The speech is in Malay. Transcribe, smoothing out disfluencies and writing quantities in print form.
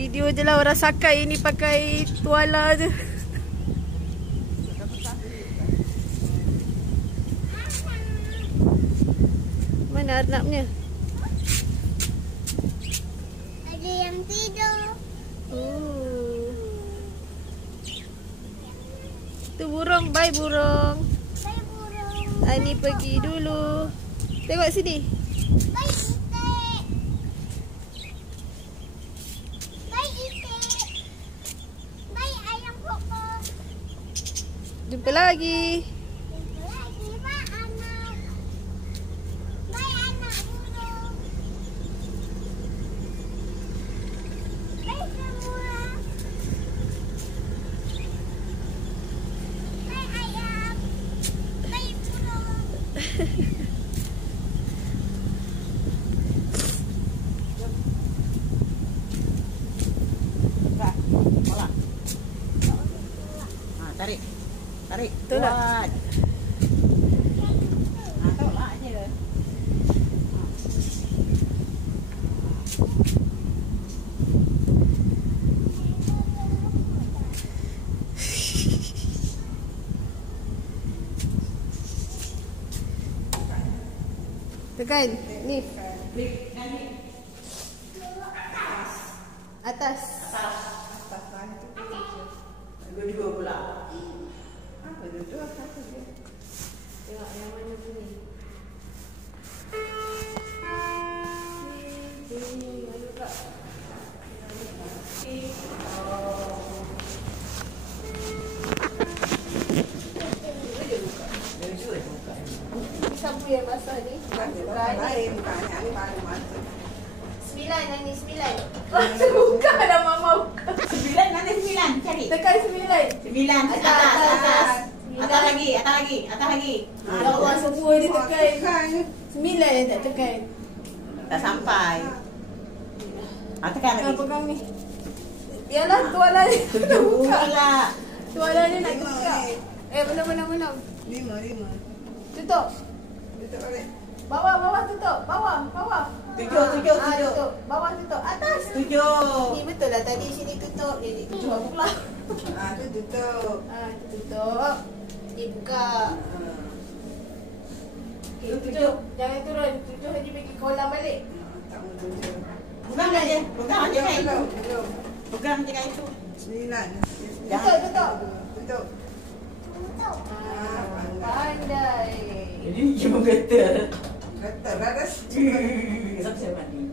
Video je lah orang sakai ni pakai tuala je. Mana Arnabnya? Ada yang tidur. Oh. Tu burung, bye burung. Bye burung. Ani pergi dulu. Tengok sini. Bye itik. Bye itik. Bye ayam koko. Jumpa lagi. Jumpa lagi. Bye anak. Bye anak burung. Bye semua. Bye ayam. Bye burung. Tarik. Tarik. Betul tak? Kuat. Tolak je. Tekan. Ni. Klik dan ni. Atas. Dua-dua pula. Apa dua-dua? Satu je. Tengok yang mana bunyi. Bunyi mana pula? Siapa yang basah ni? Sembilan yang ni, sembilan. Buka dah mama buka. 9 mana 9? Cari. Tekan sembilan. 9 atas. Atas lagi, atas lagi, atas lagi. Ya Allah, semua dia tekan. Sembilan yang tak tekan. Tak sampai. Tekan lagi. Pegang ni. Yalah, tuala ni. Pula. Tuala ni nak buka. Belum. 5. Tutup. Tutup balik. Bawah tutup. Bawah. 7. Tutup. Bawah tutup. Atas. 7. Ni betul lah tadi sini tutup. Jadi tutup apa pula? Tu tutup. Tutup. Ni buka. Okay, 7. Jangan turun. 7 lagi pergi kolam balik. Tak mau 7. Pegang aja. Pegang aja kat itu. Belum. Pegang je kat itu. 9. Tutup. Tutup. Pandai. Jadi cuma kata. Kata lah dah. Siapa mandi?